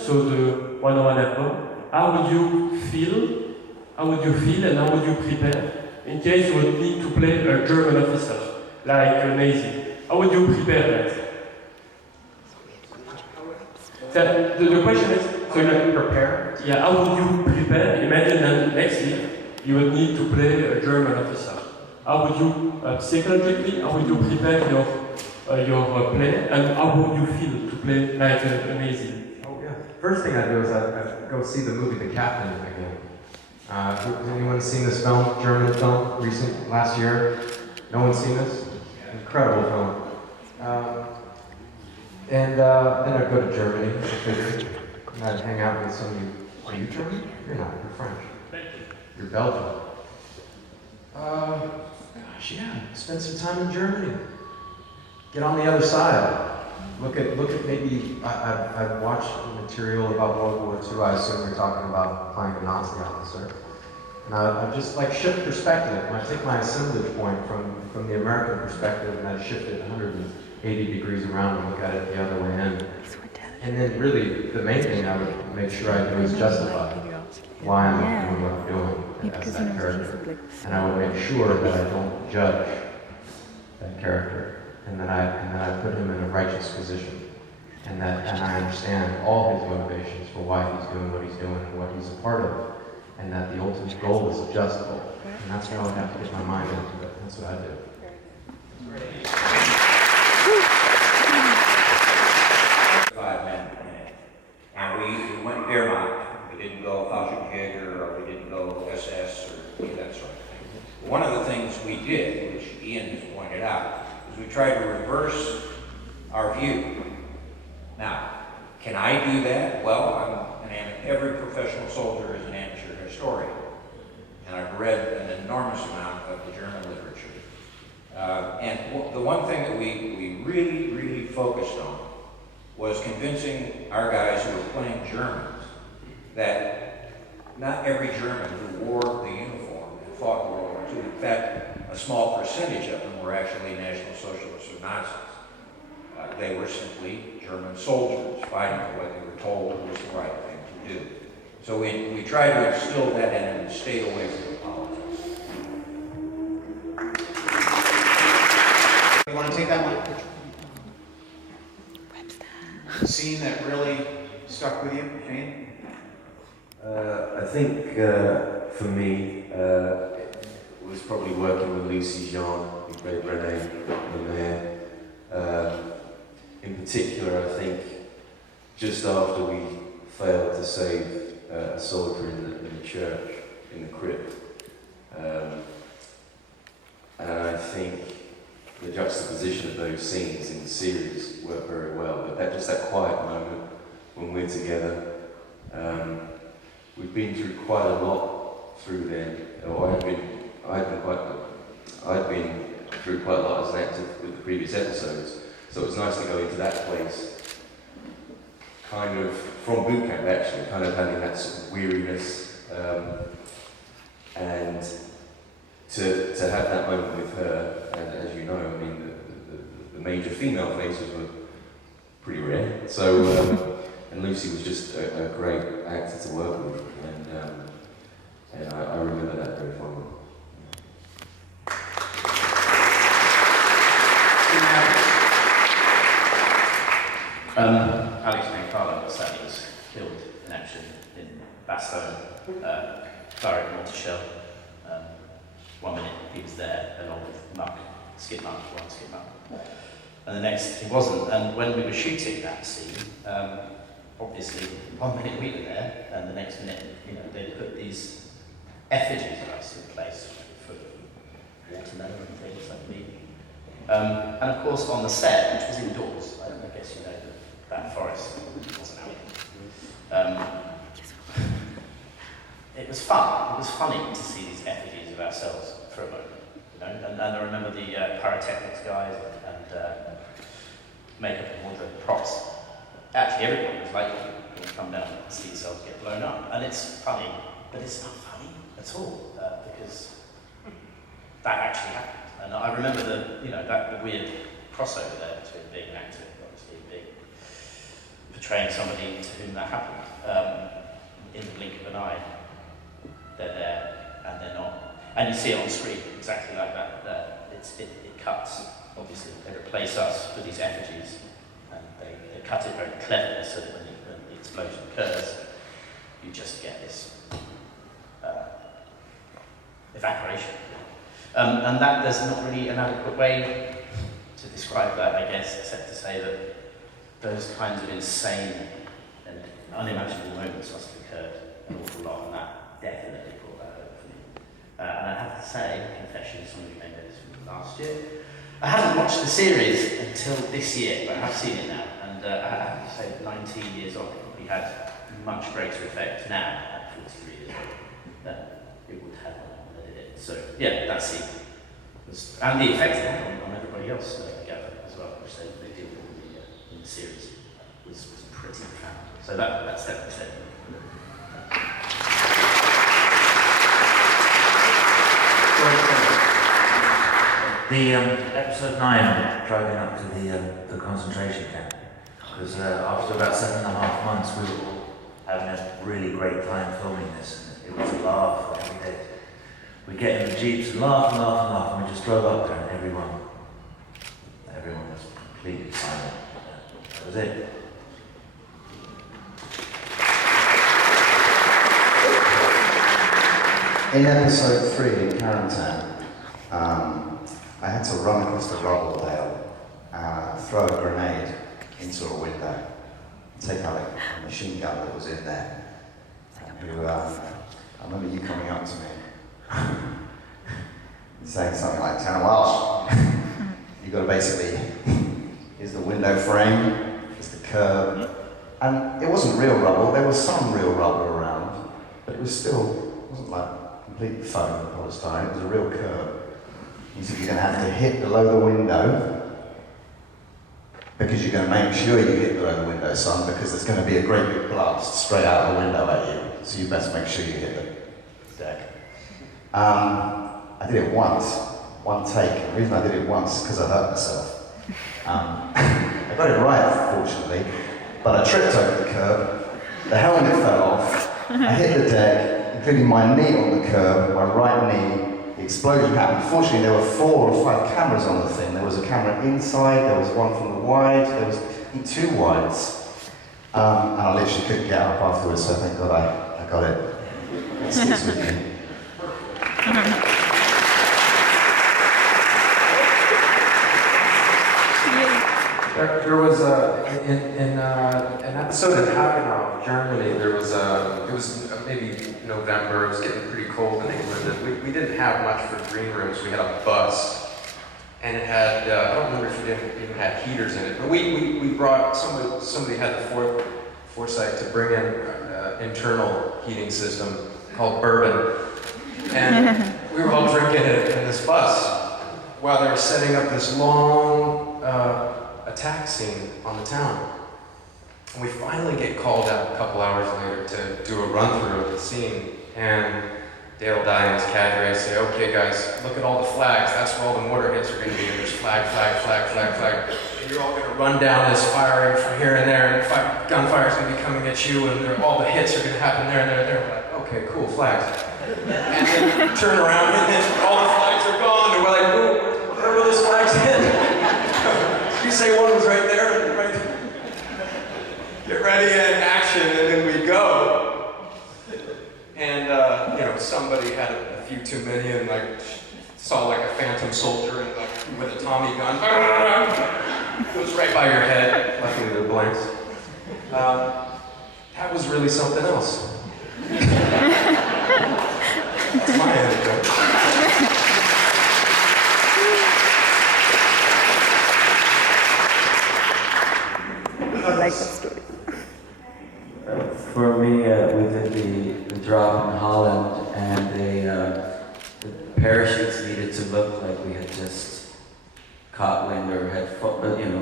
so the 101 album, how would you feel, and how would you prepare in case you would need to play a German officer, like a Nazi? How would you prepare that? So the question is, so you prepare? Yeah, how would you prepare? Imagine that next week you would need to play a German officer. How would you, psychologically, how would you prepare your play, and how would you feel to play like a Nazi? Oh yeah. First thing I do is I go see the movie The Captain again. Has anyone seen this film, German film, last year? No one's seen this? Incredible film. And then I'd go to Germany, and I'd hang out with some of you. Are you German? You're not, you're French. You're Belgian. Gosh, yeah, spend some time in Germany. Get on the other side. Look at maybe, I've watched material about World War II. I assume you're talking about playing a Nazi officer. And I just like shift perspective. And I take my assemblage point from the American perspective, and I shift it 180 degrees around and look at it the other way in. And then really, the main thing I would make sure I do is justify why I'm doing what I'm doing as that character. And I would make sure that I don't judge that character. And then I put him in a righteous position, and I understand all his motivations for why he's doing what he's doing and what he's a part of, and that the ultimate goal is adjustable. And that's how I have to get my mind into it. That's what I do. And we went Wehrmacht. We didn't go Fallschirmjäger, or we didn't go SS, or any of that sort of thing. One of the things we did, which Ian has pointed out, we try to reverse our view. Now, can I do that? Well, every professional soldier is an amateur historian, and I've read an enormous amount of the German literature. And the one thing that we really focused on was convincing our guys who were playing Germans that not every German who wore the uniform and fought in World War II, in fact, a small percentage of them were actually National Socialists or Nazis. They were simply German soldiers fighting for what they were told was the right thing to do. So we tried to instill that in them and stay away from the politics. You want to take that one? A scene that really stuck with you, Shane? I think for me, it was probably working with Lucy Jean, who played Renee Lemaire. In particular, I think just after we failed to save a soldier in the church, in the crypt, and I think the juxtaposition of those scenes in the series worked very well. But that quiet moment when we're together, we've been through quite a lot through then. Or I'd been through quite a lot as an actor with the previous episodes. So it was nice to go into that place, kind of from boot camp actually, kind of having that sort of weariness, and to have that moment with her. And as you know, I mean, the major female faces were pretty rare. So and Lucy was just a great actor to work with, and I remember that very fondly. Alex Mancarlo sadly was killed in action in Bastogne, Claret Montichel. 1 minute he was there along with Skip Muck, and the next he wasn't. And when we were shooting that scene, obviously 1 minute we were there, and the next minute, they put these effigies of us in place for watermelon and things like me. And of course on the set, which was indoors, I guess you know that forest wasn't out. It was fun. It was funny to see these effigies of ourselves for a moment, And I remember the pyrotechnics guys and makeup and wardrobe props. Actually, everybody was like, you come down and see yourselves get blown up, and it's funny, but it's not funny at all because that actually happened. And I remember the weird crossover there between being an actor, obviously being portraying somebody to whom that happened. In the blink of an eye, they're there and they're not. And you see it on screen exactly like that. It cuts, obviously. They replace us with these effigies, and they cut it very cleverly so that when the explosion occurs, you just get this evaporation. And that there's not really an adequate way to describe that, I guess, except to say that those kinds of insane and unimaginable moments must have occurred an awful lot, and that definitely brought that home for me. And I have to say, confession, some of you may know this from last year, I hadn't watched the series until this year, but I have seen it now, and I have to say, 19 years on, it probably had much greater effect now, at 43 years old, than it would have when I did it. So, yeah, that scene was, and the effect it had on everybody else, I gather, as well, which they did in the series, was pretty profound. So that's definitely said. The episode 9, driving up to the concentration camp, because after about 7.5 months we were all having a really great time filming this, and it was a laugh every day. We get in the jeeps and laugh and laugh and laugh, and we just drove up there and everyone was completely silent. That was it. In episode 3 in Carantan, I had to run across the rubble there, throw a grenade into a window, take out a machine gun that was in there. I remember you coming up to me and saying something like, "Tanner Welsh, you got to basically, here's the window frame, here's the curb." And it wasn't real rubble, there was some real rubble around, but it wasn't like completely foam polystyrene, it was a real curb. He said, "You're going to have to hit below the window, because you're going to make sure you hit below the window, son, because there's going to be a great big blast straight out the window at you, so you best make sure you hit the deck." I did it once, one take. The reason I did it once is because I hurt myself. I got it right, fortunately, but I tripped over the curb, the helmet fell off, I hit the deck, including my knee on the curb, my right knee. The explosion happened. Fortunately, there were 4 or 5 cameras on the thing. There was a camera inside, there was one from the wide, there was 2 wides. And I literally couldn't get up afterwards, so thank God I got it. It sticks with me. There was in an episode in Hagenau, Germany. There was it was maybe November. It was getting pretty cold in England, and we didn't have much for green rooms. We had a bus, and it had I don't remember if it even had heaters in it, but we brought somebody had the foresight to bring in an internal heating system called bourbon, and we were all drinking it in this bus while they were setting up this long attack scene on the town. And we finally get called out a couple hours later to do a run-through of the scene, and Dale Dye and his cadre say, "Okay guys, look at all the flags, that's where all the mortar hits are going to be, and there's flag, and you're all going to run down this firing from here and there, and gunfire is going to be coming at you, and all the hits are going to happen there and there and there." We're like, "Okay, cool, flags." And then turn around, and then all the flags are gone, and we're like, "Ooh, where were those flags hit?" You say one was right there, right there. Get ready and action, and then we go. And somebody had a few too many, and saw like a phantom soldier and with a Tommy gun. It was right by your head. Luckily they're blanks. That was really something else. That's my anecdote. I like that story. For me, we did the drop in Holland, and the parachutes needed to look like we had just caught wind or had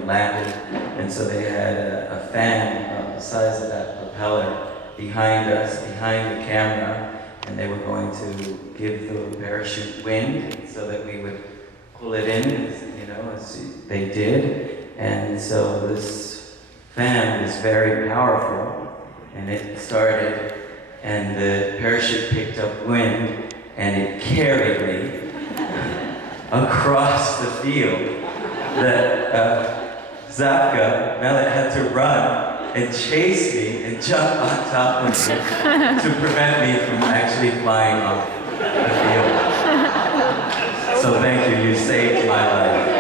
landed, and so they had a fan about the size of that propeller behind us, behind the camera, and they were going to give the parachute wind so that we would pull it in, as they did, and so this fan was very powerful, and it started, and the parachute picked up wind, and it carried me across the field that Zapka, Mellet, had to run and chase me and jump on top of me to prevent me from actually flying off the field. So thank you, you saved my life.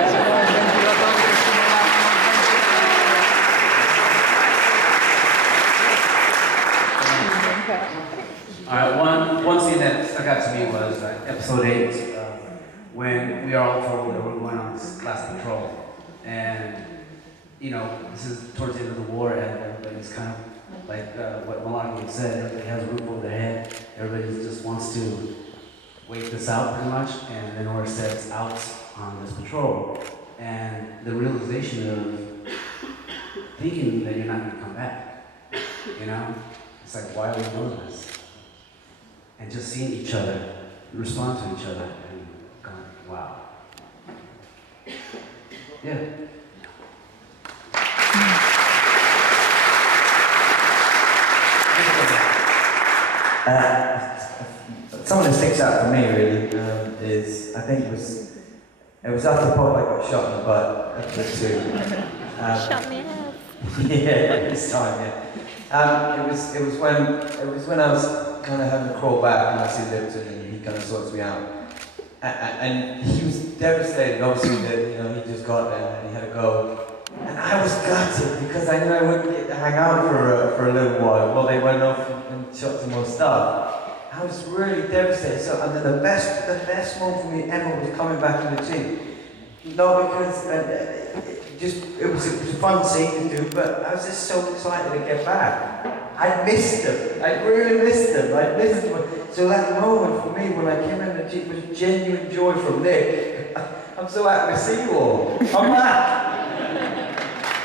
All right, one scene that stuck out to me was episode 8, when we are all told that we're going on this last patrol. And, you know, this is towards the end of the war, and everybody's kind of like what Malaki said, everybody has a roof over their head, everybody just wants to wait this out pretty much, and then Nora sets out on this patrol. And the realization of thinking that you're not going to come back, you know? It's like, why are we doing this? And just seeing each other, respond to each other, and going, wow. Yeah. Something that sticks out for me really is, I think it was after Pop I got shot in the butt, episode 2. Shut me up. Yeah, this time, yeah. It was when I was kind of having to crawl back, and I see Lipton, and he kind of sorts me out. And he was devastated, obviously, that he just got there and he had to go. And I was gutted because I knew I wouldn't get to hang out for a little while they went off and shot some more stuff. I was really devastated. So, and then the best moment for me ever was coming back to the team. Not because it was a fun scene to do, but I was just so excited to get back. I missed them. I really missed them. I missed them. So that moment for me when I came in the Jeep was genuine joy from Nick. I'm so happy to see you all. I'm back.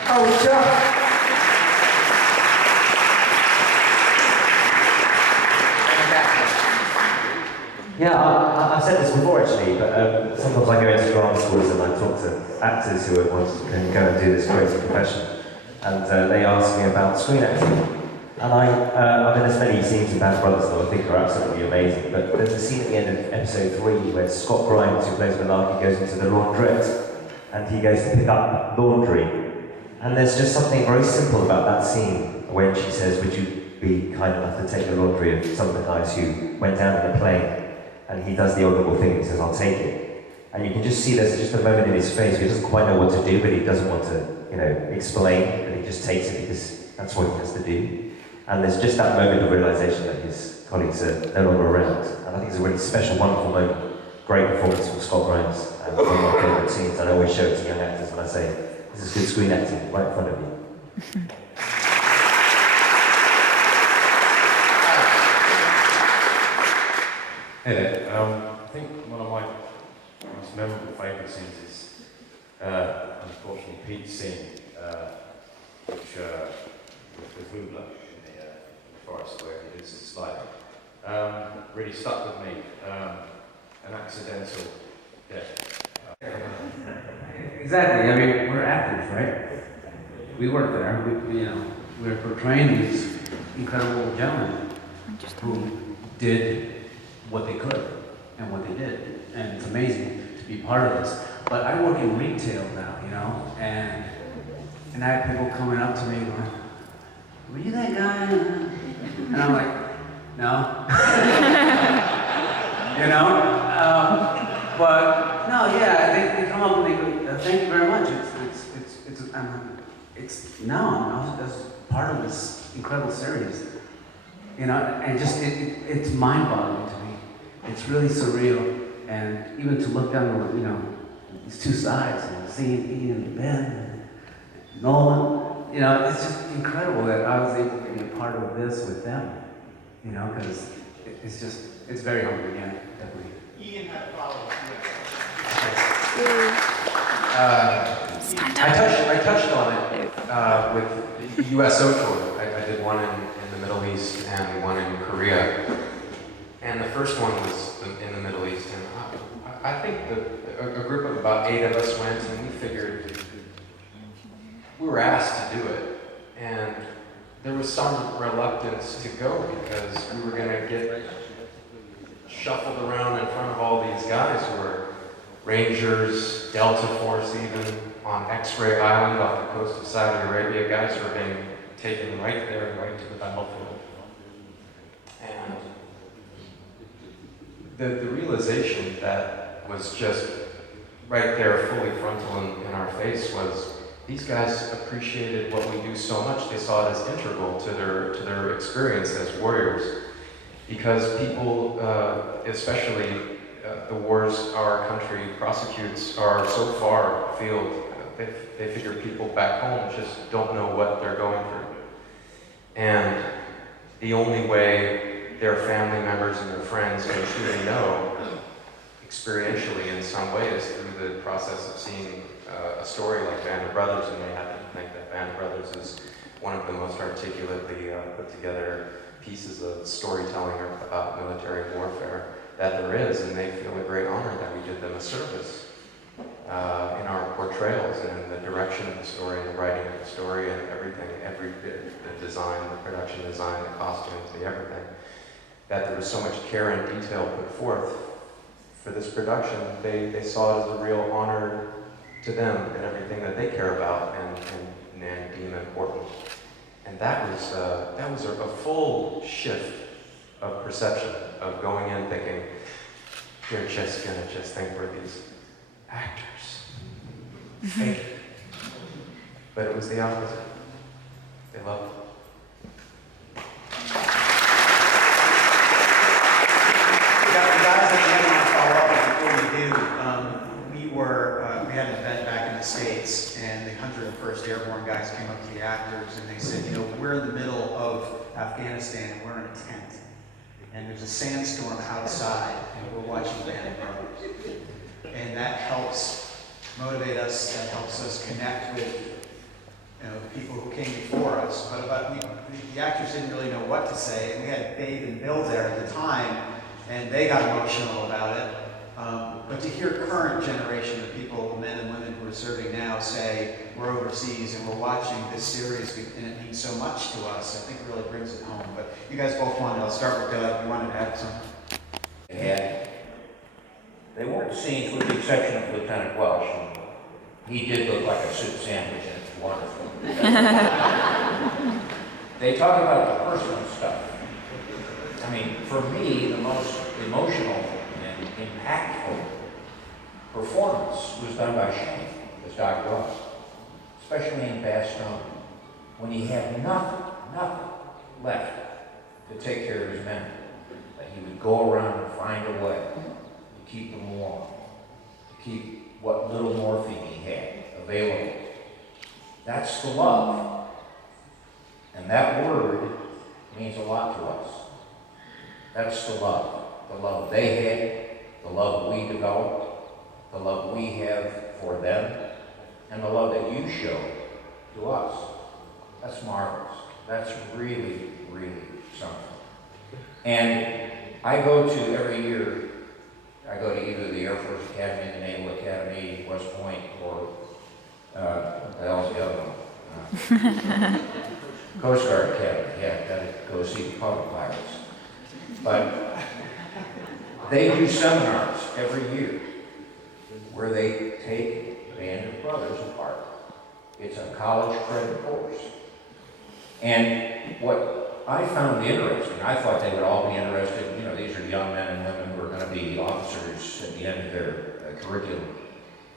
Oh, Chuck. Yeah, I've said this before actually, but sometimes I go into drama schools and I talk to actors who can go and do this crazy profession, and they ask me about screen acting. And I've been in as many scenes in Band Brothers that I think are absolutely amazing, but there's a scene at the end of episode 3 where Scott Grimes, who plays Malarkey, goes into the laundrette, and he goes to pick up laundry. And there's just something very simple about that scene when she says, "Would you be kind enough to take the laundry of some of the guys who went down in the plane?" And he does the audible thing, he says, "I'll take it." And you can just see there's just a moment in his face where he doesn't quite know what to do, but he doesn't want to, explain, but he just takes it because that's what he has to do. And there's just that moment of realization that his colleagues are no longer around. And I think it's a really special, wonderful moment. Great performance from Scott Grimes, and one of my favourite scenes. And I always show it to young actors when I say, this is good screen acting, right in front of you. Hey there. I think one of my most memorable favourite scenes is, unfortunately, Pete's scene, with Rubler in the forest where he does the slide. Really stuck with me. An accidental death. Exactly. I mean, we're actors, right? We work there. We're portraying these incredible gentlemen who did what they could and what they did, and it's amazing to be part of this. But I work in retail now, and I have people coming up to me going, "Were you that guy?" And I'm like, "No." But no, yeah, they come up and they go, "Thank you very much." It's that's part of this incredible series, and just it's mind-boggling to me. It's really surreal, and even to look down the, these two sides, seeing Ian and Ben and Nolan, it's just incredible that I was able to be a part of this with them, because it's very humbling, yeah, definitely. Ian had a follow-up. I touched on it with the USO tour. I did one in the Middle East and one in Korea. And the first one was in the Middle East. And I think a group of about 8 of us went, and we figured we were asked to do it. was some reluctance to go because we were going to get shuffled around in front of all these guys who were Rangers, Delta Force even, on X-Ray Island off the coast of Saudi Arabia. Guys who were being taken right there, right to the battlefield. And the realization that was just right there, fully frontal in our face, was these guys appreciated what we do so much. They saw it as integral to their experience as warriors. Because people, especially the wars our country prosecutes, are so far afield. They figure people back home just don't know what they're going through. And the only way their family members and their friends can truly know, experientially in some way, is through the process of seeing a story like Band of Brothers. And they happen to think that Band of Brothers is one of the most articulately put together pieces of storytelling about military warfare that there is, and they feel a great honor that we did them a service in our portrayals and in the direction of the story and the writing of the story and everything, every bit, the design, the production design, the costumes, the everything, that there was so much care and detail put forth for this production. They saw it as a real honor to them and everything that they care about and deem important. And that was a full shift of perception, of going in thinking, they're just gonna think we're these actors. Fake it. But it was the opposite. They loved it. Guys that you want to follow up before we do, we had an event back in the States, and the 101st Airborne guys came up to the actors and they said, you know, we're in the middle of Afghanistan and we're in a tent. And there's a sandstorm outside and we're watching Band of Brothers. And that helps motivate us, that helps us connect with the people who came before us. But the actors didn't really know what to say. And we had Dave and Bill there at the time, and they got emotional about it. But to hear current generation of people, men and women who are serving now, say, we're overseas and we're watching this series and it means so much to us, I think it really brings it home. But you guys both wanted, I'll start with Doug, you wanted to add something? And they weren't scenes with the exception of Lieutenant Welsh. He did look like a soup sandwich and it's wonderful. They talk about the personal stuff. I mean, for me, the most emotional and impactful performance was done by Shane as Dr. Ross, especially in Bastogne, when he had nothing left to take care of his men. That he would go around and find a way to keep them warm, to keep what little morphine he had available. That's the love. And that word means a lot to us. That's the love they had, the love we developed, the love we have for them, and the love that you show to us. That's marvelous. That's really, really something. And I go to, every year, I go to either the Air Force Academy, the Naval Academy, West Point, or what the hell's the other one? Coast Guard Academy. Yeah, gotta go see the public pilots. But they do seminars every year where they take Band of Brothers apart. It's a college credit course. And what I found interesting, I thought they would all be interested, you know, these are young men and women who are going to be officers at the end of their curriculum.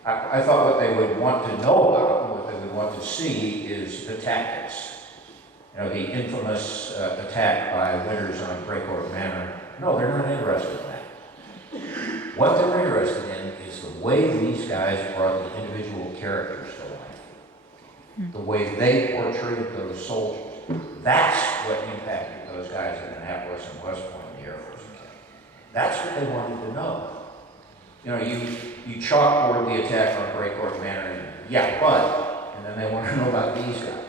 I thought what they would want to know about and what they would want to see is the tactics. You know, the infamous attack by Winters on Breakwater Manor. No, they're not interested in that. What they're interested in is the way these guys brought the individual characters to life. The way they portrayed those soldiers. That's what impacted those guys in Annapolis and West Point in the Air Force Academy. That's what they wanted to know. You know, you chalkboard the attack on Breakwater Manor, and then they want to know about these guys.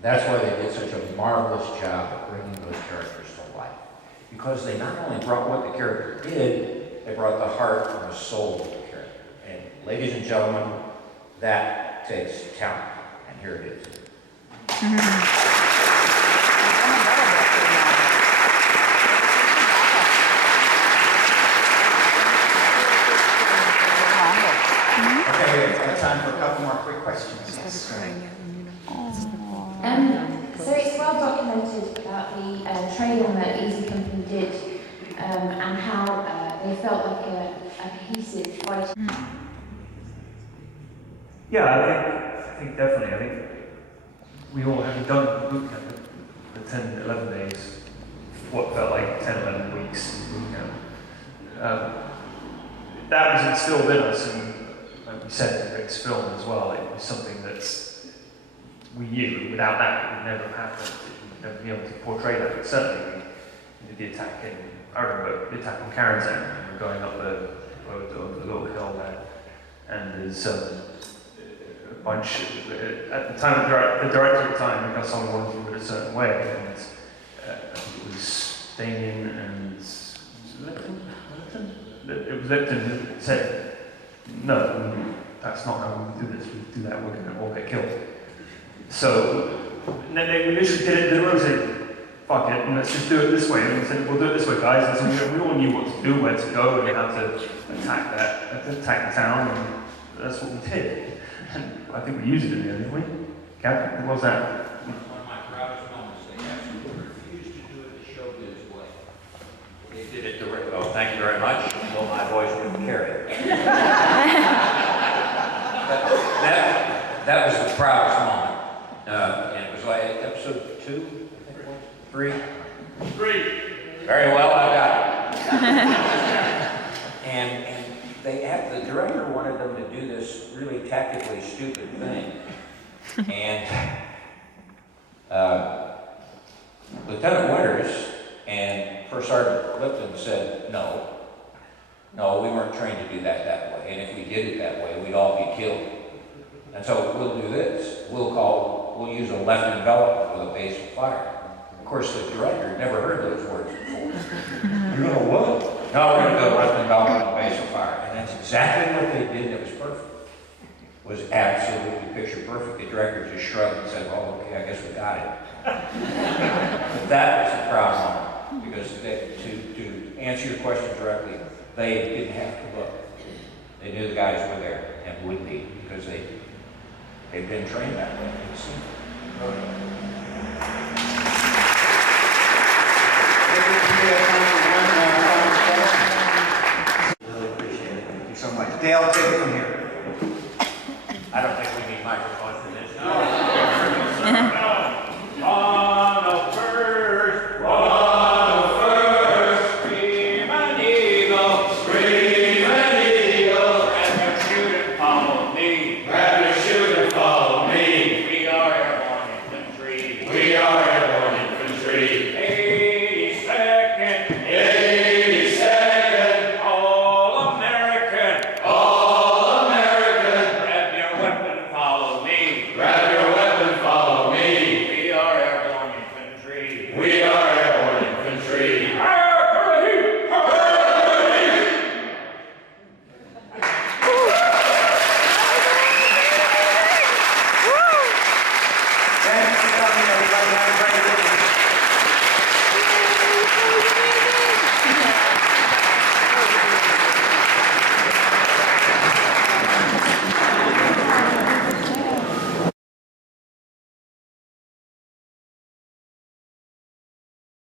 That's why they did such a marvelous job of bringing those characters to life. Because they not only brought what the character did, they brought the heart and the soul of the character. And ladies and gentlemen, that takes talent. And here it is. time for a couple more quick questions. Yes. So it's well documented about the training that Easy Company did and how they felt like a cohesive fighting. Yeah, I think definitely. I think we all have done boot camp, the 10, 11 days, what felt like 10, 11 weeks in boot camp. That was instilled in us, and like we said in Rick's film as well, it was something that we knew. Without that, it would never have happened. We'd never be able to portray that. But certainly, we did the attack I remember the attack on Karen's End. We were going up the road over the little hill there, and there's a bunch. At the time, the director at the time, we got someone wanted to do it a certain way, and it was Damien and it was Lipton who said, "No, that's not how we do this. We do that, we're going to all get killed." So and then they initially did it. They were saying, "Fuck it, and let's just do it this way." And we said, "We'll do it this way, guys." And so we all knew what to do, where to go, and how to attack the town, and that's what we did. And I think we used it in the end, didn't we? Captain, what was that? One of my proudest moments, they absolutely refused to do it the showbiz way. They did it the right way. Oh, thank you very much. Well, my voice wouldn't carry it. that was the proudest moment. And it was like episode 2, I think it was. 3? 3. Very well, I got it. and the director wanted them to do this really tactically stupid thing. And Lieutenant Winters and First Sergeant Lipton said, no, we weren't trained to do that way. And if we did it that way, we'd all be killed. And so we'll do this. We'll use a left envelopment with a base of fire. Of course, the director had never heard those words before. You're going to what? No, we're going to go left envelopment with a base of fire. And that's exactly what they did. It was perfect. It was absolutely picture perfect. The director just shrugged and said, "Oh, okay, I guess we got it." But that was a proud moment, because to answer your question directly, they didn't have to look. They knew the guys were there and would be, because they've been trained that way. They've seen it. Really appreciate it. Thank you so much. Dale, take